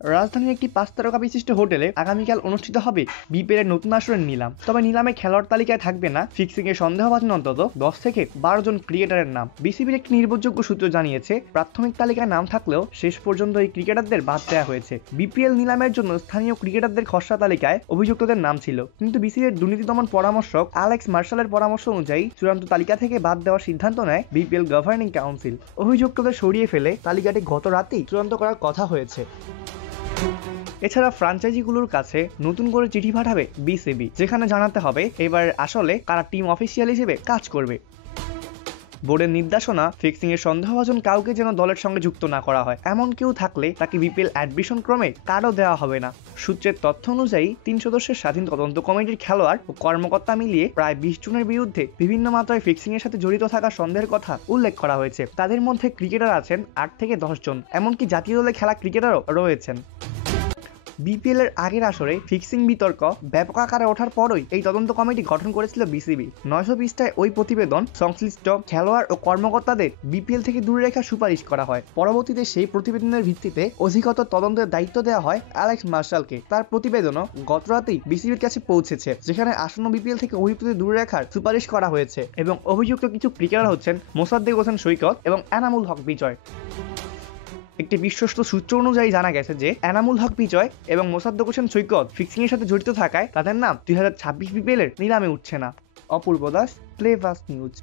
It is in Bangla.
রাজধানীর একটি 5 তারকা বিশিষ্ট হোটেলে আগামীকাল অনুষ্ঠিত হবে বিপিএল এর নতুন আসরের নিলাম। তবে নিলামে খেলোয়াড় তালিকায় থাকবে না ফিক্সিং এর সন্দেহভাজন অন্তত 10 থেকে 12 জন ক্রিকেটারের নাম। বিসিবির একটি নির্ভরযোগ্য সূত্র জানিয়েছে, প্রাথমিক তালিকায় নাম থাকলেও শেষ পর্যন্ত এই ক্রিকেটারদের বাদ দেওয়া হয়েছে। বিপিএল নিলামের জন্য স্থানীয় ক্রিকেটারদের খসড়া তালিকায় অভিযুক্তদের নাম ছিল, কিন্তু বিসিবির দুর্নীতি দমন পরামর্শক অ্যালেক্স মার্শালের পরামর্শ অনুযায়ী চূড়ান্ত তালিকা থেকে বাদ দেওয়ার সিদ্ধান্ত নেয় বিপিএল গভর্নিং কাউন্সিল। অভিযুক্তদের সরিয়ে ফেলে তালিকাটি গত রাতেই চূড়ান্ত করার কথা হয়েছে। এছাড়া ফ্র্যাঞ্চাইজিগুলোর কাছে নতুন করে চিঠি পাঠাবে বিসিবি, যেখানে জানাতে হবে এবার আসলে কারা টিম অফিসিয়াল হিসেবে কাজ করবে। বোর্ডের নির্দেশনা, ফিক্সিং এর সন্দেহভাজন কাউকে যেন দলের সঙ্গে যুক্ত না করা হয়। এমন কেউ থাকলে তাকে বিপিএল অ্যাডমিশন ক্রমে কার্ডও দেওয়া হবে না। সূত্রের তথ্য অনুযায়ী 3 সদস্যের স্বাধীন তদন্ত কমিটির খেলোয়াড় ও কর্মকর্তা মিলিয়ে প্রায় 20 জনের বিরুদ্ধে বিভিন্ন মাত্রায় ফিক্সিং এর সাথে জড়িত থাকার সন্দেহের কথা উল্লেখ করা হয়েছে। তাদের মধ্যে ক্রিকেটার আছেন 8 থেকে 10 জন, এমনকি জাতীয় দলে খেলা ক্রিকেটারও রয়েছেন। বিপিএল এর আগের আসরে ফিক্সিং বিতর্ক ব্যাপক আকারে ওঠার পরই এই তদন্ত কমিটি গঠন করেছিল বিসিবি। 900 পৃষ্ঠায় ওই প্রতিবেদন সংশ্লিষ্ট খেলোয়াড় ও কর্মকর্তাদের বিপিএল থেকে দূরে রাখার সুপারিশ করা হয়। পরবর্তীতে সেই প্রতিবেদনের ভিত্তিতে অধিকতর তদন্তের দায়িত্ব দেওয়া হয় অ্যালেক্স মার্শালকে। তার প্রতিবেদনও গত রাতেই বিসিবির কাছে পৌঁছেছে, যেখানে আসন্ন বিপিএল থেকে অভিযুক্তদের দূরে রাখার সুপারিশ করা হয়েছে। এবং অভিযুক্ত কিছু ক্রিকেটার হচ্ছেন মোসাদ্দেক হোসেন সৈকত এবং এনামুল হক বিজয়। একটি বিশ্বস্ত সূত্র অনুযায়ী জানা গেছে যে এনামুল হক বিজয় এবং মোসাদ্দেক হোসেন সৈকত ফিক্সিং এর সাথে জড়িত থাকায় তাদের নাম 2026 বিপিএল এর নিলামে উঠছে না। অপূর্ব দাস, প্লে ফাস্ট নিউজ।